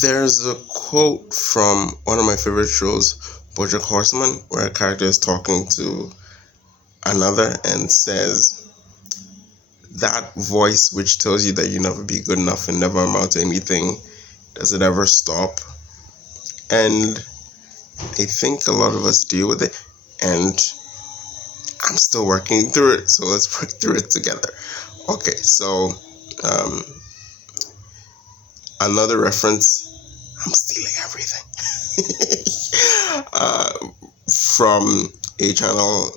There's a quote from one of my favorite shows, BoJack Horseman, where a character is talking to another and says, "That voice which tells you that you never be good enough and never amount to anything, does it ever stop?" And I think a lot of us deal with it, and I'm still working through it, so let's work through it together. Okay, so um, another reference, I'm stealing everything. uh, from a channel,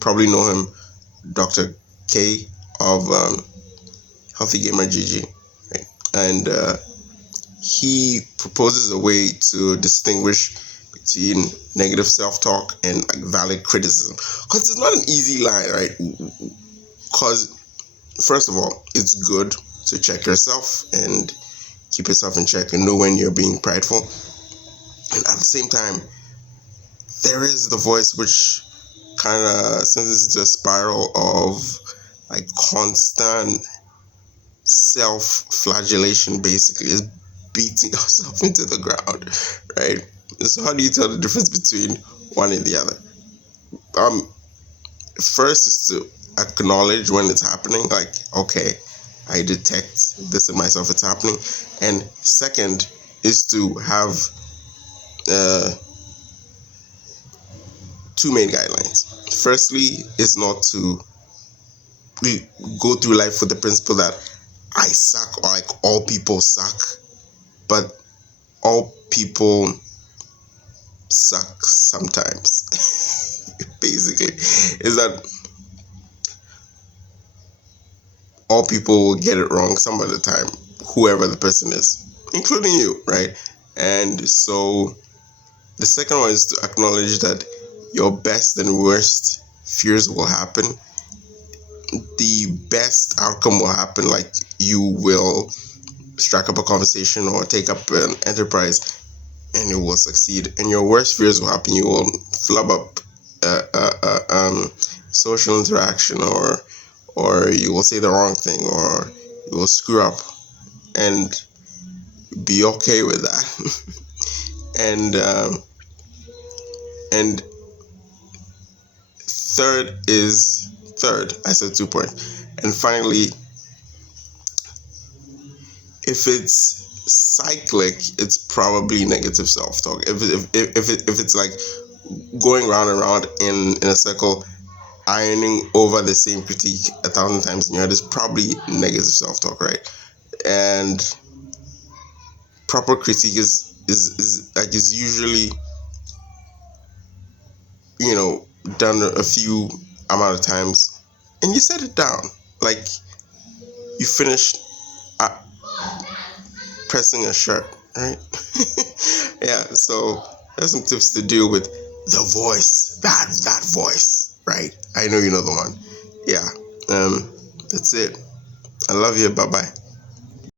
probably know him, Dr. K of Healthy Gamer GG, right? And he proposes a way to distinguish between negative self-talk and like valid criticism, because it's not an easy line, right? Because first of all, it's good to check yourself and keep yourself in check and know when you're being prideful, and at the same time there is the voice which kind of sends into a spiral of like constant self-flagellation, basically is beating ourselves into the ground, right? So how do you tell the difference between one and the other? First is to acknowledge when it's happening, like, okay, I detect this in myself, it's happening. And second is to have uh, two main guidelines. Firstly is not to go through life with the principle that I suck or like all people suck, but all people suck sometimes. Basically, is that all people will get it wrong some of the time, whoever the person is, including you, right? And so the second one is to acknowledge that your best and worst fears will happen. The best outcome will happen, like you will strike up a conversation or take up an enterprise and it will succeed. And your worst fears will happen. You will flub up social interaction, or you will say the wrong thing, or you will screw up, and be okay with that. And third, I said 2 points. And finally, if it's cyclic, it's probably negative self-talk. If it's like going round and round in a circle, ironing over the same critique 1,000 times in your head, is probably negative self-talk, right? And proper critique is usually, done a few amount of times, and you set it down, like you finished uh, pressing a shirt, right? Yeah, so there's some tips to deal with the voice, that voice, right? I know you know the one. Yeah, that's it. I love you. Bye bye.